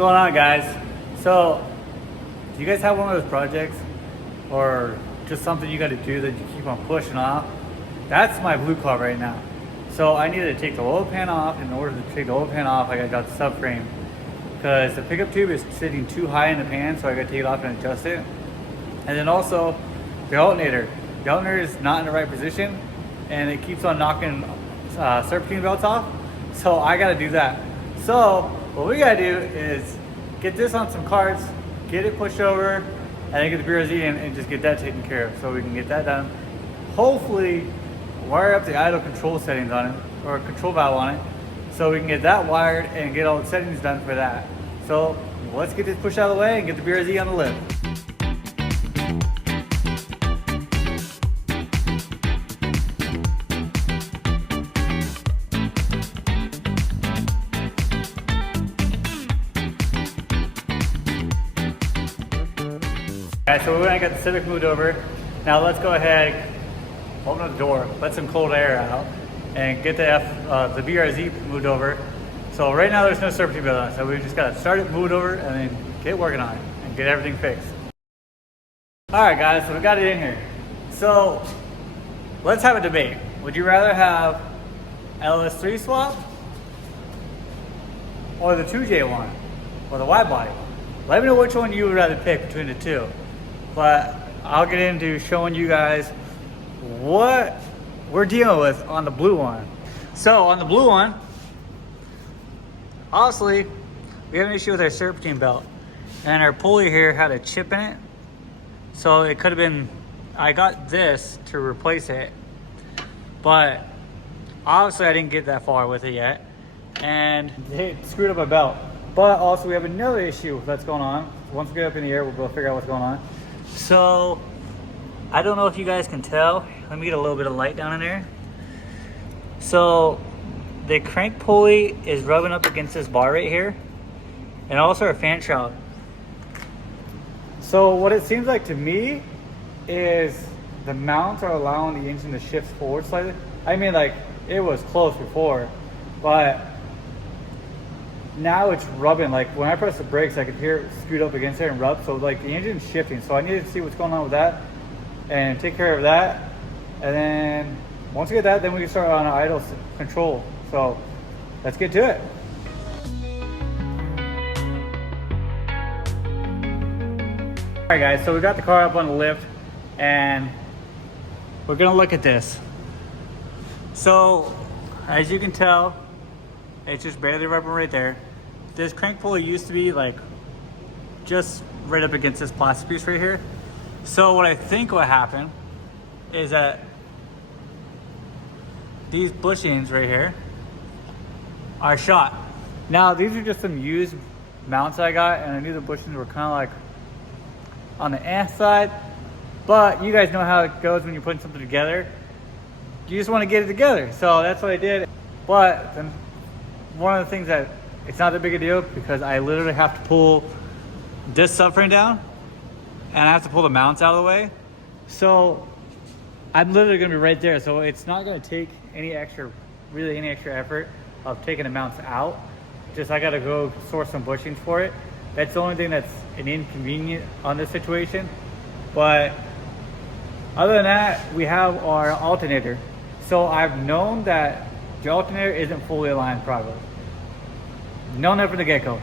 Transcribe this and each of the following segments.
going on, guys? So, do you guys have one of those projects or just something you got to do that you keep on pushing off? That's my blue car right now. So I needed to take the oil pan off. In order to take the oil pan off, I got the subframe because the pickup tube is sitting too high in the pan, so I got to take it off and adjust it. And then also the alternator. The alternator is not in the right position and it keeps on knocking serpentine belts off. So I got to do that. So what we got to do is get this on some carts, get it pushed over, and then get the BRZ and just get that taken care of so we can get that done. Hopefully wire up the idle control settings on it, or a control valve on it, so we can get that wired and get all the settings done for that. So let's get this pushed out of the way and get the BRZ on the lift. Alright, so we went and got the Civic moved over. Now let's go ahead, open up the door, let some cold air out, and get the BRZ moved over. So right now there's no serpentine belt on it, so we just gotta start it, move it over, and then get working on it and get everything fixed. Alright guys, so we got it in here. So let's have a debate. Would you rather have LS3 swap or the 2J1 or the wide body? Let me know which one you would rather pick between the two. But I'll get into showing you guys what we're dealing with on the blue one. So on the blue one, obviously we have an issue with our serpentine belt, and our pulley here had a chip in it. So it could have been, I got this to replace it, but obviously I didn't get that far with it yet, and it screwed up my belt. But also we have another issue that's going on. Once we get up in the air, we'll be able to figure out what's going on. So I don't know if you guys can tell. Let me get a little bit of light down in there. So the crank pulley is rubbing up against this bar right here, and also our fan shroud. So what it seems like to me is the mounts are allowing the engine to shift forward slightly. I mean, like, it was close before, but now it's rubbing. Like when I press the brakes, I could hear it scoot up against there and rub. So like the engine's shifting. So I needed to see what's going on with that and take care of that. And then once we get that, then we can start on idle control. So let's get to it. All right guys, so we got the car up on the lift and we're gonna look at this. So as you can tell, it's just barely rubbing right there. This crank pulley used to be like just right up against this plastic piece right here. So what I think will happen is that these bushings right here are shot. Now these are just some used mounts I got, and I knew the bushings were kind of like on the side, but you guys know how it goes when you're putting something together. You just want to get it together. So that's what I did. But then one of the things that it's not that big a deal, because I literally have to pull this subframe down and I have to pull the mounts out of the way. So I'm literally gonna be right there. So it's not gonna take any extra effort of taking the mounts out. Just I gotta go source some bushings for it. That's the only thing that's an inconvenient on this situation. But other than that, we have our alternator. So I've known that the alternator isn't fully aligned properly. Known that from the get-go.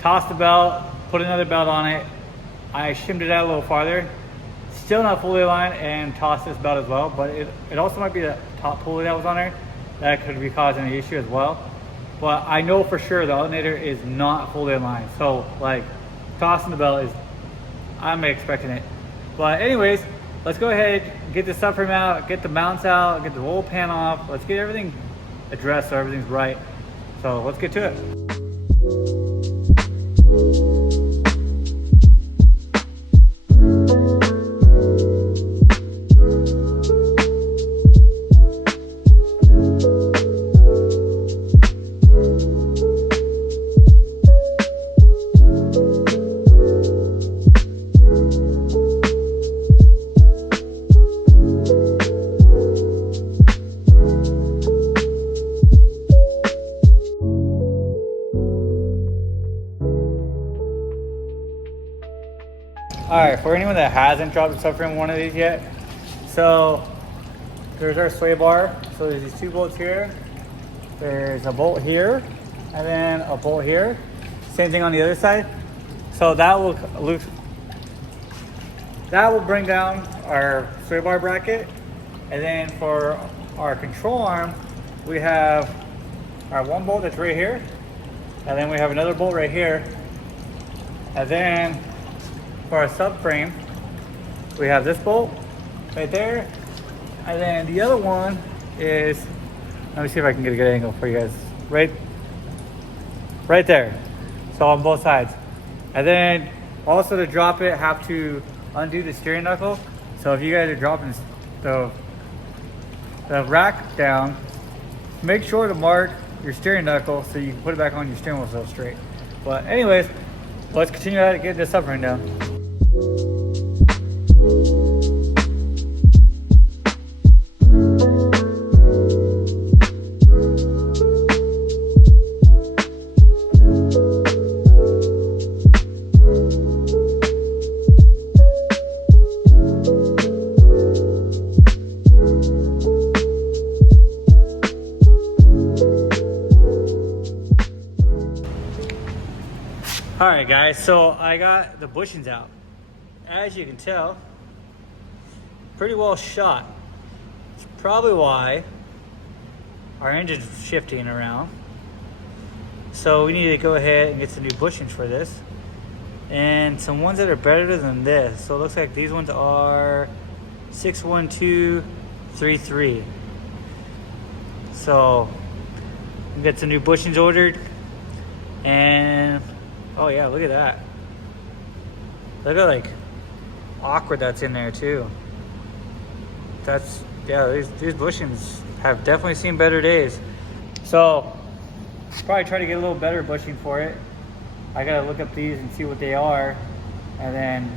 Tossed the belt, put another belt on it. I shimmed it out a little farther. Still not fully aligned, and tossed this belt as well. But it also might be the top pulley that was on there that could be causing the issue as well. But I know for sure the alternator is not fully aligned. So like tossing the belt is, I'm expecting it. But anyways, let's go ahead, get the subframe out, get the mounts out, get the roll pan off. Let's get everything addressed so everything's right. So let's get to it. All right, for anyone that hasn't dropped a subframe on one of these yet, so there's our sway bar. So there's these 2 bolts here. There's a bolt here, and then a bolt here. Same thing on the other side. So that will bring down our sway bar bracket. And then for our control arm, we have our 1 bolt that's right here. And then we have another bolt right here. And then for our subframe, we have this bolt right there. And then the other one is, let me see if I can get a good angle for you guys. Right there. So on both sides. And then also to drop it, have to undo the steering knuckle. So if you guys are dropping the rack down, make sure to mark your steering knuckle so you can put it back on your steering wheel so straight. But anyways, let's continue to get this subframe down. All right guys, so I got the bushings out. As you can tell, pretty well shot. It's probably why our engine's shifting around. So we need to go ahead and get some new bushings for this. And some ones that are better than this. So it looks like these ones are 61233. So we got some new bushings ordered. And oh yeah, look at that. Look at like awkward that's in there too. That's, yeah, these bushings have definitely seen better days. So probably try to get a little better bushing for it. I gotta look up these and see what they are and then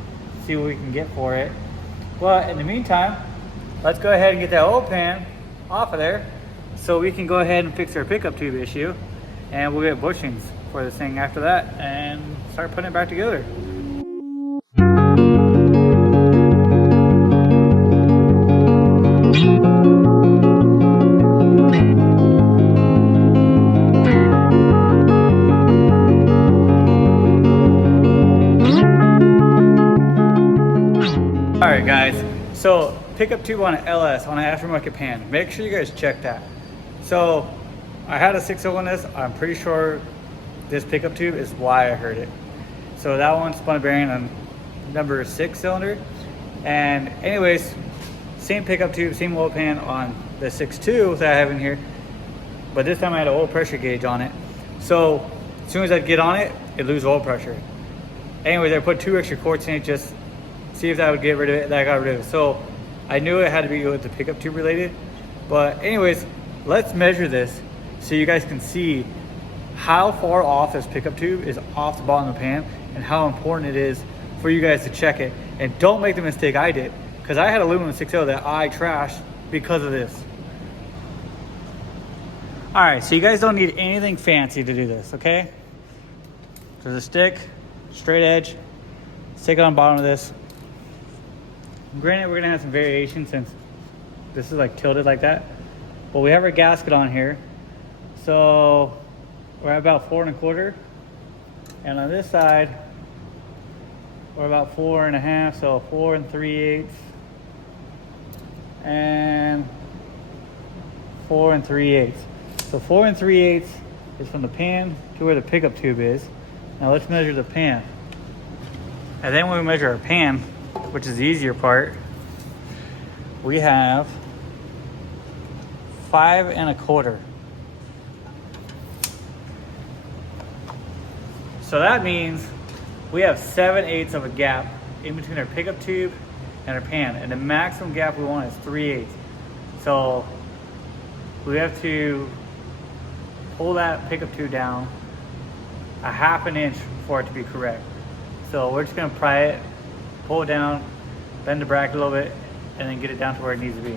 see what we can get for it. But in the meantime, let's go ahead and get that oil pan off of there so we can go ahead and fix our pickup tube issue, and we'll get bushings for this thing after that and start putting it back together. All right guys, so pickup tube on an LS, on an aftermarket pan, make sure you guys check that. So I had a 6.0 on this. I'm pretty sure this pickup tube is why I heard it. So that one spun a bearing on number 6 cylinder. And anyways, same pickup tube, same oil pan on the 6.2 that I have in here. But this time I had an oil pressure gauge on it. So as soon as I get on it, it loses oil pressure. Anyways, I put 2 extra quarts in it, just see if that would get rid of it. That got rid of it. So I knew it had to be with the pickup tube related. But anyways, let's measure this so you guys can see how far off this pickup tube is off the bottom of the pan and how important it is for you guys to check it. And don't make the mistake I did, because I had aluminum 6.0 that I trashed because of this. All right, so you guys don't need anything fancy to do this, okay? There's a stick, straight edge, stick it on the bottom of this. Granted, we're gonna have some variation since this is like tilted like that, but we have our gasket on here. So we're at about 4 1/4, and on this side we're about 4 1/2, so 4 3/8 and 4 3/8. So 4 3/8 is from the pan to where the pickup tube is. Now let's measure the pan, and then when we measure our pan, which is the easier part, we have 5 1/4. So that means we have 7/8 of a gap in between our pickup tube and our pan, and the maximum gap we want is 3/8. So we have to pull that pickup tube down a 1/2 inch for it to be correct. So we're just gonna pry it, pull it down, bend the bracket a little bit, and then get it down to where it needs to be.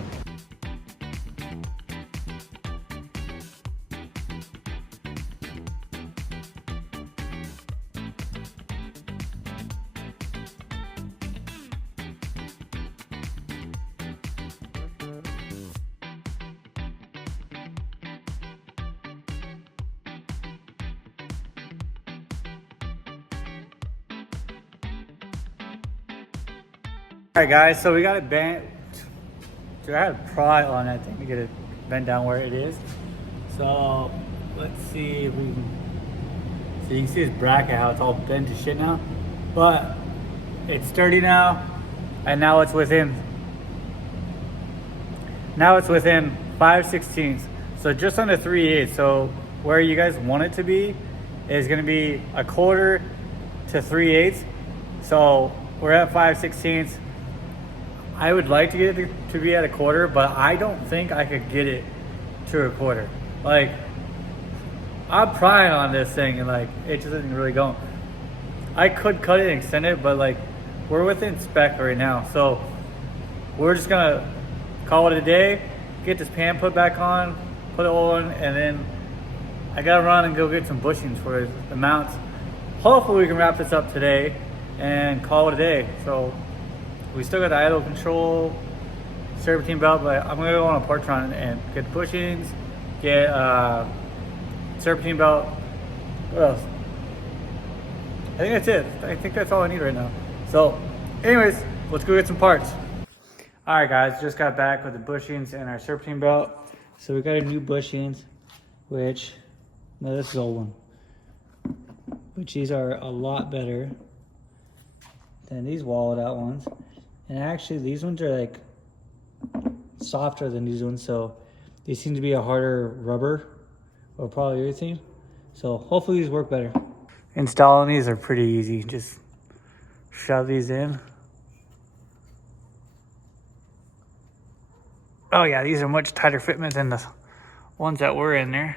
All right, guys, so we got it bent. Dude, I had to pry on that thing to get it bent down where it is. So let's see if we can. So you can see this bracket, how it's all bent to shit now. But it's sturdy now, and now it's within 5/16. So just under 3/8. So where you guys want it to be is gonna be 1/4 to 3/8. So we're at 5/16. I would like to get it to be at 1/4, but I don't think I could get it to 1/4. Like, I'm prying on this thing and like it just isn't really going. I could cut it and extend it, but like we're within spec right now, so we're just gonna call it a day, get this pan put back on, put it on, and then I gotta run and go get some bushings for the mounts. Hopefully we can wrap this up today and call it a day. So we still got the idle control, serpentine belt, but I'm gonna go on a Portron and get the bushings, get serpentine belt. What else? I think that's it. I think that's all I need right now. So anyways, let's go get some parts. All right, guys, just got back with the bushings and our serpentine belt. So we got a new bushings, which, no, this is old one, which these are a lot better than these walled out ones. And actually these ones are like softer than these ones, so these seem to be a harder rubber or polyurethane. So hopefully these work better. Installing these are pretty easy. Just shove these in. Oh yeah, these are much tighter fitment than the ones that were in there.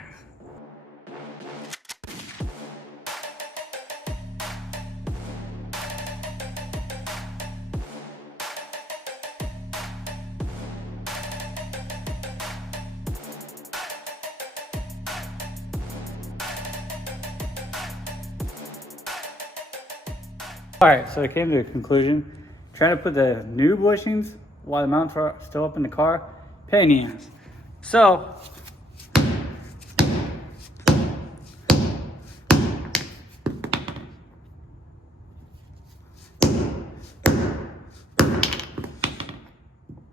All right, so I came to a conclusion. Trying to put the new bushings while the mounts are still up in the car, pain in the ass. So,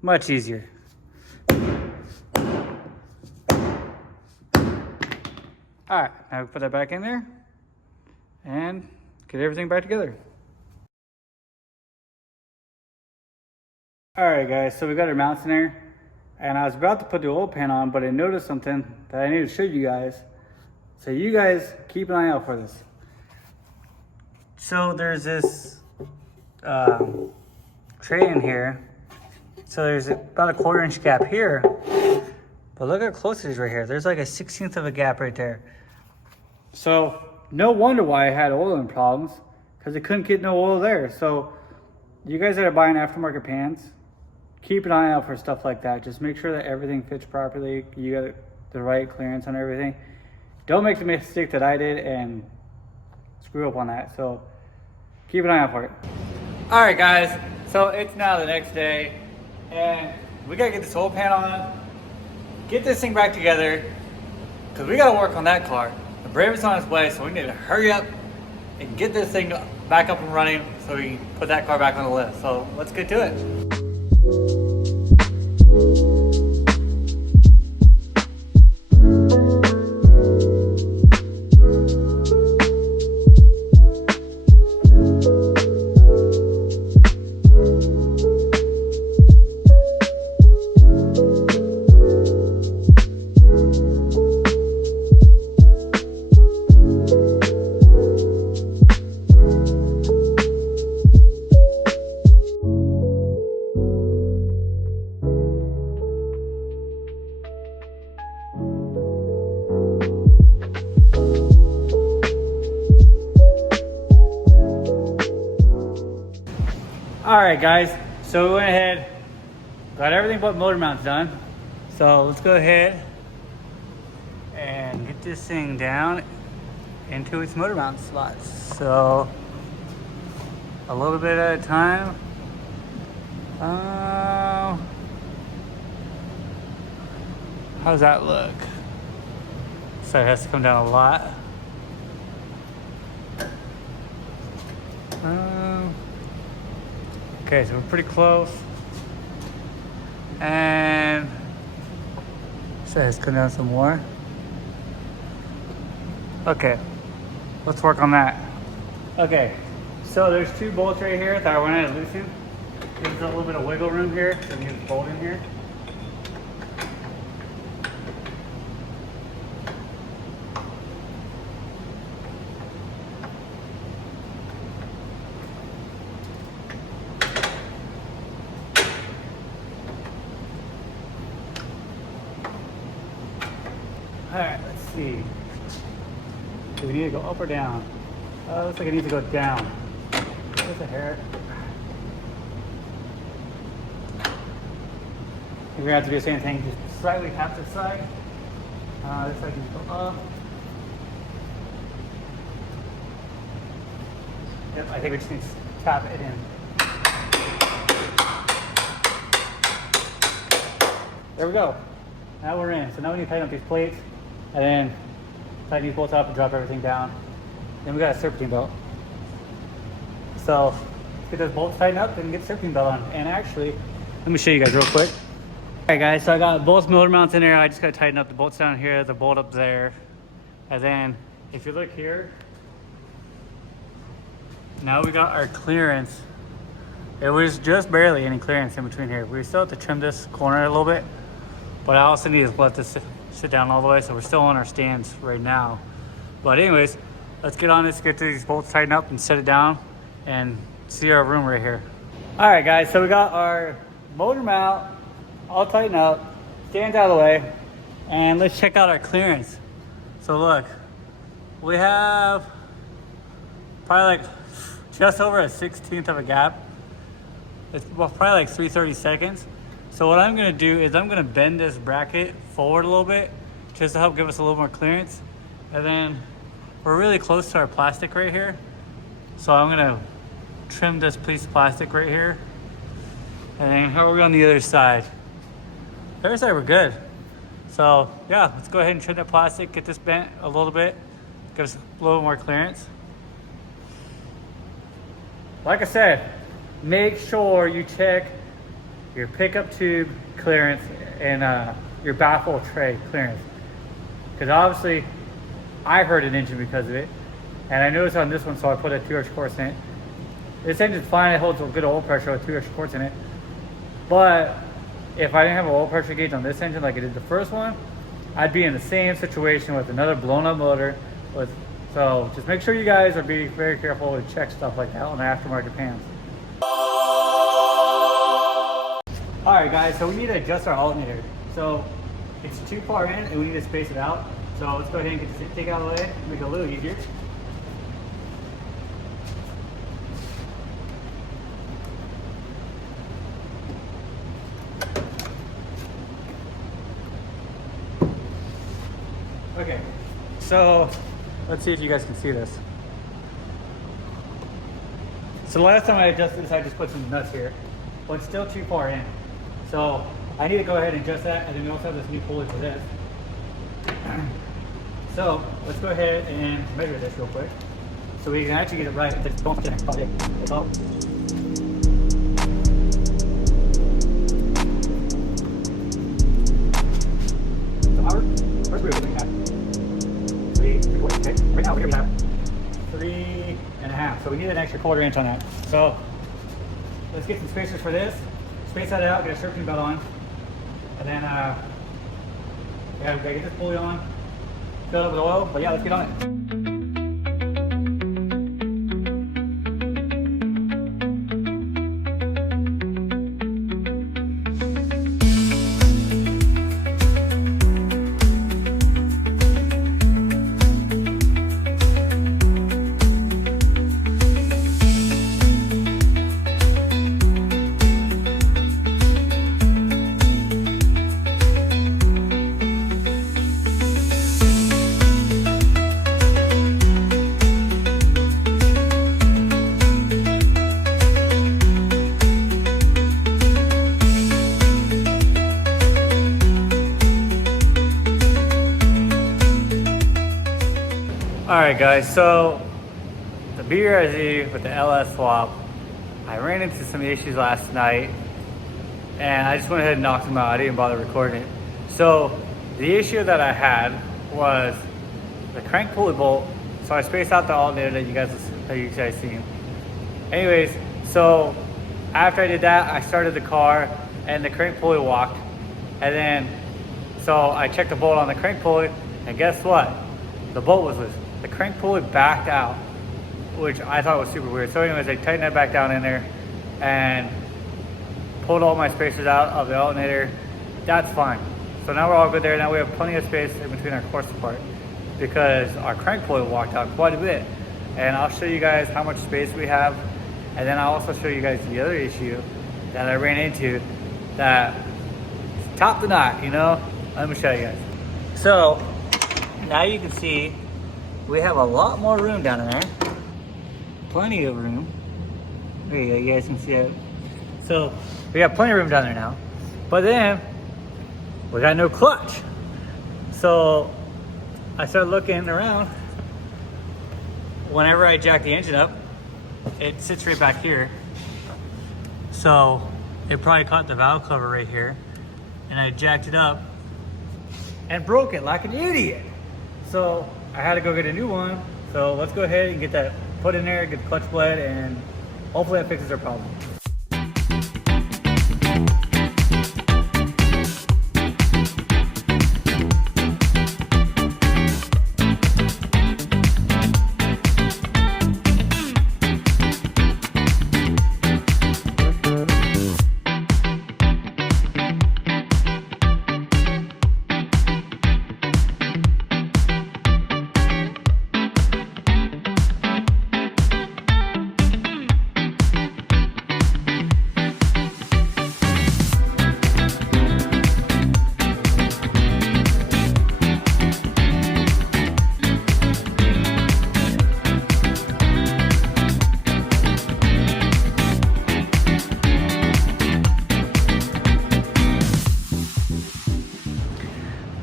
much easier. All right, now put that back in there and get everything back together. All right, guys, so we got our mounts in there, and I was about to put the oil pan on, but I noticed something that I need to show you guys. So you guys keep an eye out for this. So there's this tray in here. So there's about a 1/4 inch gap here, but look how close it is right here. There's like a 1/16 of a gap right there. So no wonder why I had oiling problems, because I couldn't get no oil there. So you guys that are buying aftermarket pans, keep an eye out for stuff like that. Just make sure that everything fits properly. You got the right clearance on everything. Don't make the mistake that I did and screw up on that. So keep an eye out for it. All right, guys. So it's now the next day, and we gotta get this whole pan on, get this thing back together, because we gotta work on that car. The Brave is on its way, so we need to hurry up and get this thing back up and running so we can put that car back on the list. So let's get to it. All right, guys, so we went ahead, got everything but motor mounts done. So let's go ahead and get this thing down into its motor mount slots. So a little bit at a time. How does that look? So it has to come down a lot. Okay, so we're pretty close. And so let's come down some more. Okay, let's work on that. Okay, so there's 2 bolts right here that I wanted to loosen. Gives us a little bit of wiggle room here, so we can just bolt in here. All right, let's see. Do we need to go up or down? Looks like it needs to go down. There's a hair. We're gonna have to do the same thing, just slightly tap this side. This side can go up. Yep, I think we just need to tap it in. There we go. Now we're in. So now we need to tighten up these plates and then tighten these bolts up and drop everything down. Then we got a serpentine belt. So let's get those bolts tightened up and get the serpentine belt on. And actually, let me show you guys real quick. All right guys, so I got both motor mounts in there. I just gotta tighten up the bolts down here, the bolt up there. And then if you look here, now we got our clearance. It was just barely any clearance in between here. We still have to trim this corner a little bit, but I also need to let this sit down all the way, so we're still on our stands right now. But anyways, let's get on this, get these bolts tightened up and set it down and see our room right here. All right guys, so we got our motor mount all tightened up, stands out of the way, and let's check out our clearance. So look, we have probably like just over a 1/16 of a gap. It's probably like 3/32. So what I'm gonna do is I'm gonna bend this bracket forward a little bit just to help give us a little more clearance. And then we're really close to our plastic right here. So I'm gonna trim this piece of plastic right here. And then how are we on the other side? The other side we're good. So yeah, let's go ahead and trim that plastic, get this bent a little bit, give us a little more clearance. Like I said, make sure you check your pickup tube clearance and your baffle tray clearance. Because obviously, I hurt an engine because of it. And I noticed on this one, so I put a 2 extra quarts in it. This engine's fine, it holds a good oil pressure with 2 extra quarts in it. But if I didn't have an oil pressure gauge on this engine like I did the first one, I'd be in the same situation with another blown up motor. So just make sure you guys are being very careful to check stuff like that on the aftermarket pans. All right guys, so we need to adjust our alternator. So it's too far in and we need to space it out. So let's go ahead and get this take out of the way, make it a little easier. Okay, so let's see if you guys can see this. So the last time I adjusted this, I just put some nuts here, but it's still too far in. So I need to go ahead and adjust that, and then we also have this new pulley for this. So let's go ahead and measure this real quick, so we can actually get it right. It's going to the next project. So, first we're looking at 3/4. Okay, right now here we have 3.5. So we need an extra 1/4 inch on that. So let's get some spacers for this. Space that out, get a serpentine belt on, and then yeah, we gotta get this pulley on, fill it up with oil. But yeah, let's get on it. Alright guys, so the BRZ with the LS swap I ran into some issues last night and I just went ahead and knocked them out. I didn't bother recording it. So the issue that I had was the crank pulley bolt. So I spaced out the alternator that you guys seen. Anyways, so after I did that, I started the car and the crank pulley walked. And then, so I checked the bolt on the crank pulley and guess what? The bolt was loose. The crank pulley backed out, which I thought was super weird. So anyways, I tightened that back down in there and pulled all my spacers out of the alternator. That's fine. So now we're all good there. Now we have plenty of space in between our core support because our crank pulley walked out quite a bit. And I'll show you guys how much space we have. And then I'll also show you guys the other issue that I ran into that top the knot, you know? Let me show you guys. So now you can see we have a lot more room down there. Plenty of room. There you go, you guys can see it. So we got plenty of room down there now. But then we got no clutch. So I started looking around. Whenever I jack the engine up, it sits right back here. So it probably caught the valve cover right here. And I jacked it up and broke it like an idiot. So I had to go get a new one. So let's go ahead and get that put in there, get the clutch bled, and hopefully that fixes our problem.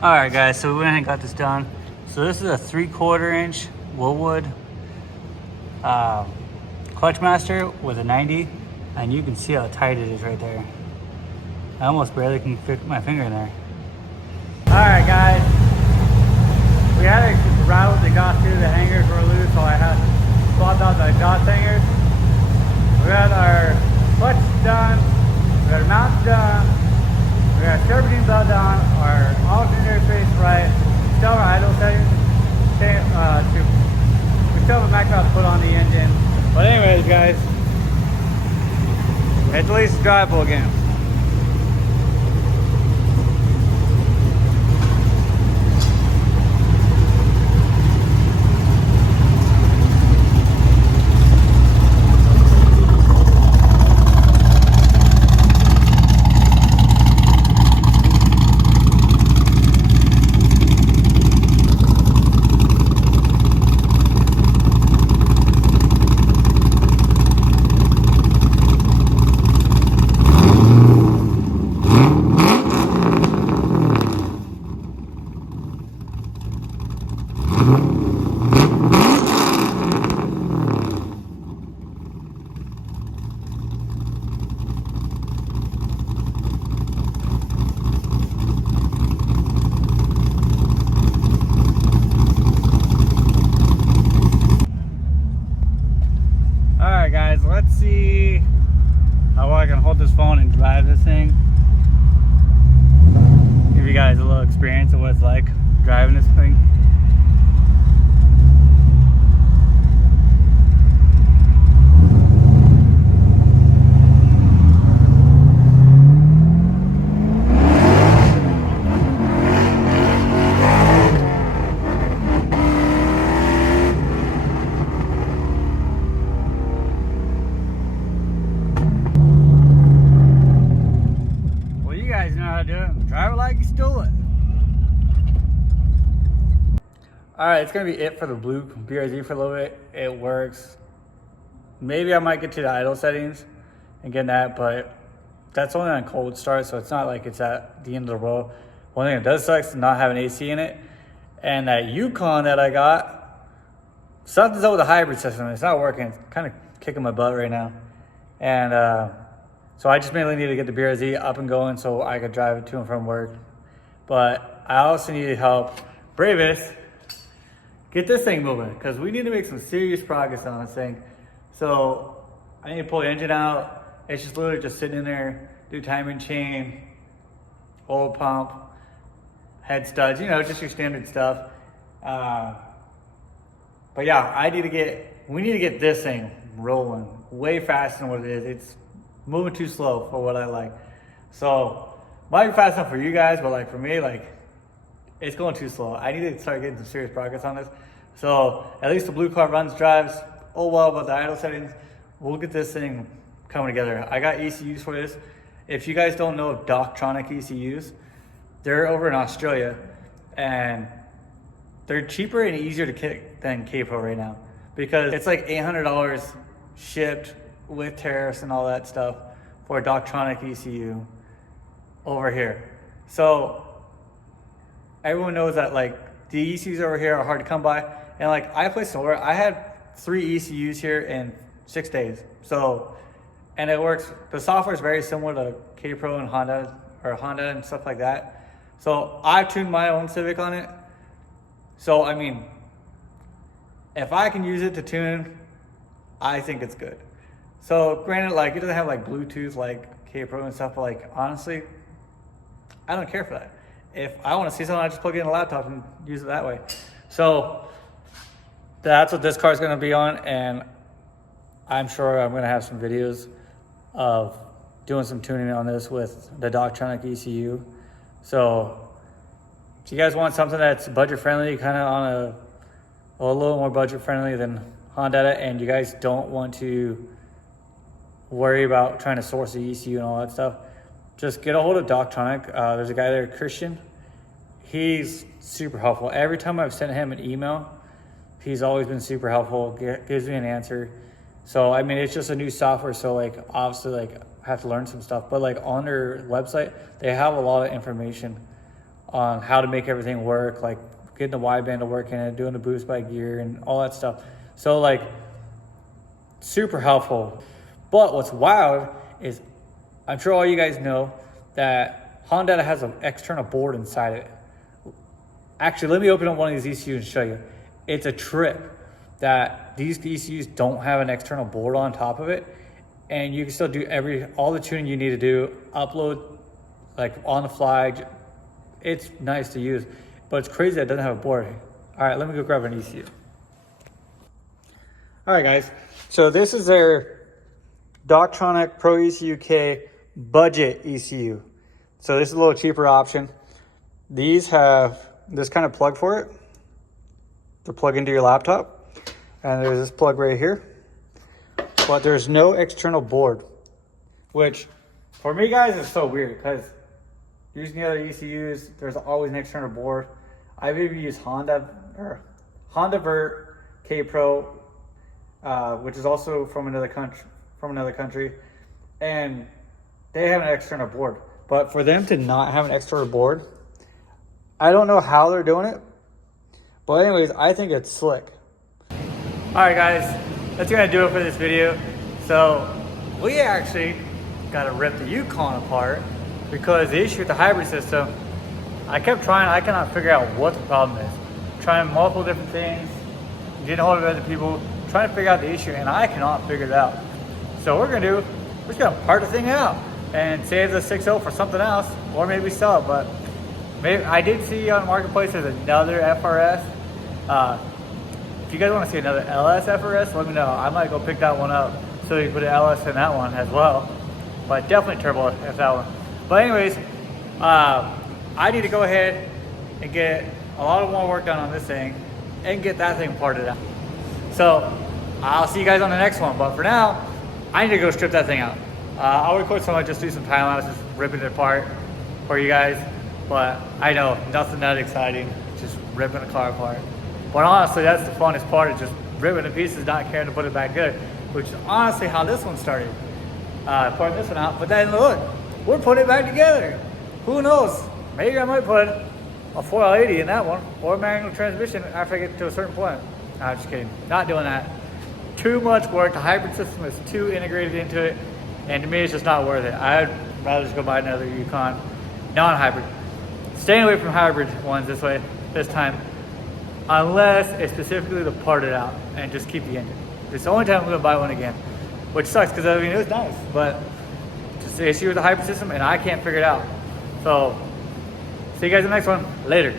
All right, guys, so we went ahead and got this done. So this is a 3/4 inch Willwood clutch master with a 90, and you can see how tight it is right there. I almost barely can fit my finger in there. All right, guys, we had a rattle with the exhaust too. The hangers were loose, so I had to swap out the exhaust hangers. We got our clutch done, we got our mounts done, we got our serpentine belt down, our alternator face right, still our idle settings, we still have a max out to put on the engine. But anyways, guys, it's at least drivable again. Alright guys, let's see how well I can hold this phone and drive this thing. Give you guys a little experience of what it's like driving this thing. Drive it like you stole it. Alright, it's gonna be it for the blue BRZ for a little bit. It works. Maybe I might get to the idle settings and get that, but that's only on cold start, so it's not like it's at the end of the road. One thing that does suck is not having AC in it. And that Yukon that I got, something's up with the hybrid system. It's not working. It's kind of kicking my butt right now. And so I just mainly need to get the BRZ up and going so I could drive it to and from work. But I also need help Bravis get this thing moving, because we need to make some serious progress on this thing. So I need to pull the engine out. It's just literally just sitting in there, do timing chain, oil pump, head studs, you know, just your standard stuff. But yeah, we need to get this thing rolling way faster than what it is. It's moving too slow for what I like. So might be fast enough for you guys, but like for me, like it's going too slow. I need to start getting some serious progress on this. So at least the blue car runs, drives, oh well, but the idle settings, we'll get this thing coming together. I got ECUs for this. If you guys don't know of Doctronic ECUs, they're over in Australia, and they're cheaper and easier to kick than K-Pro right now, because it's like $800 shipped with tariffs and all that stuff for a Doctronic ECU over here. So everyone knows that like the ECUs over here are hard to come by, and like I placed an order. I had 3 ECUs here in 6 days. So, and it works. The software is very similar to K-Pro and Honda and stuff like that. So I've tuned my own Civic on it. So I mean, if I can use it to tune, I think it's good. So granted, like it doesn't have like Bluetooth like K-Pro and stuff, but like honestly, I don't care for that. If I want to see something, I just plug it in a laptop and use it that way. So that's what this car is going to be on, and I'm sure I'm going to have some videos of doing some tuning on this with the Doctronic ECU. So if you guys want something that's budget friendly, kind of on a little more budget friendly than Honda, and you guys don't want to worry about trying to source the ECU and all that stuff, just get a hold of Doctronic. There's a guy there, Christian. He's super helpful. Every time I've sent him an email, he's always been super helpful, gives me an answer. So, I mean, it's just a new software, so like obviously like I have to learn some stuff, but like on their website, they have a lot of information on how to make everything work, like getting the wideband to work in it, doing the boost by gear and all that stuff. So like super helpful. But what's wild is, I'm sure all you guys know that Honda has an external board inside it. Actually, let me open up one of these ECUs and show you. It's a trip that these ECUs don't have an external board on top of it, and you can still do all the tuning you need to do, upload like on the fly. It's nice to use, but it's crazy that it doesn't have a board. All right, let me go grab an ECU. All right, guys. So this is their Doctronic Pro ECU K budget ECU. So this is a little cheaper option. These have this kind of plug for it to plug into your laptop, and there's this plug right here, but there's no external board, which for me guys is so weird, because using the other ECUs there's always an external board. I've even used Honda Vert K Pro, which is also from another country, and they have an external board. But for them to not have an external board, I don't know how they're doing it. But anyways, I think it's slick. All right, guys, that's gonna do it for this video. So we actually got to rip the Yukon apart, because the issue with the hybrid system, I kept trying, I cannot figure out what the problem is. Trying multiple different things, getting a hold of other people, trying to figure out the issue, and I cannot figure it out. So what we're just gonna part the thing out and save the 6.0 for something else, or maybe sell it. But maybe I did see on Marketplace there's another FRS. If you guys want to see another LS FRS, let me know. I might go pick that one up so you can put an LS in that one as well. But definitely turbo if that one. But anyways, I need to go ahead and get a lot of more work done on this thing and get that thing parted out. So I'll see you guys on the next one. But for now, I need to go strip that thing out. I'll record some, just do some time lapses, ripping it apart for you guys. But I know, nothing that exciting, just ripping a car apart. But honestly, that's the funnest part, is just ripping the pieces, not caring to put it back good, which is honestly how this one started. Parting this one out, but then look, we're putting it back together. Who knows? Maybe I might put a 4L80 in that one, or a manual transmission after I get to a certain point. No, I'm just kidding. Not doing that. Too much work. The hybrid system is too integrated into it. And to me, it's just not worth it. I'd rather just go buy another Yukon non-hybrid. Staying away from hybrid ones this time, unless it's specifically to part it out and just keep the engine. It's the only time I'm gonna buy one again, which sucks because I mean, it was nice, but just the issue with the hybrid system and I can't figure it out. So, see you guys in the next one. Later.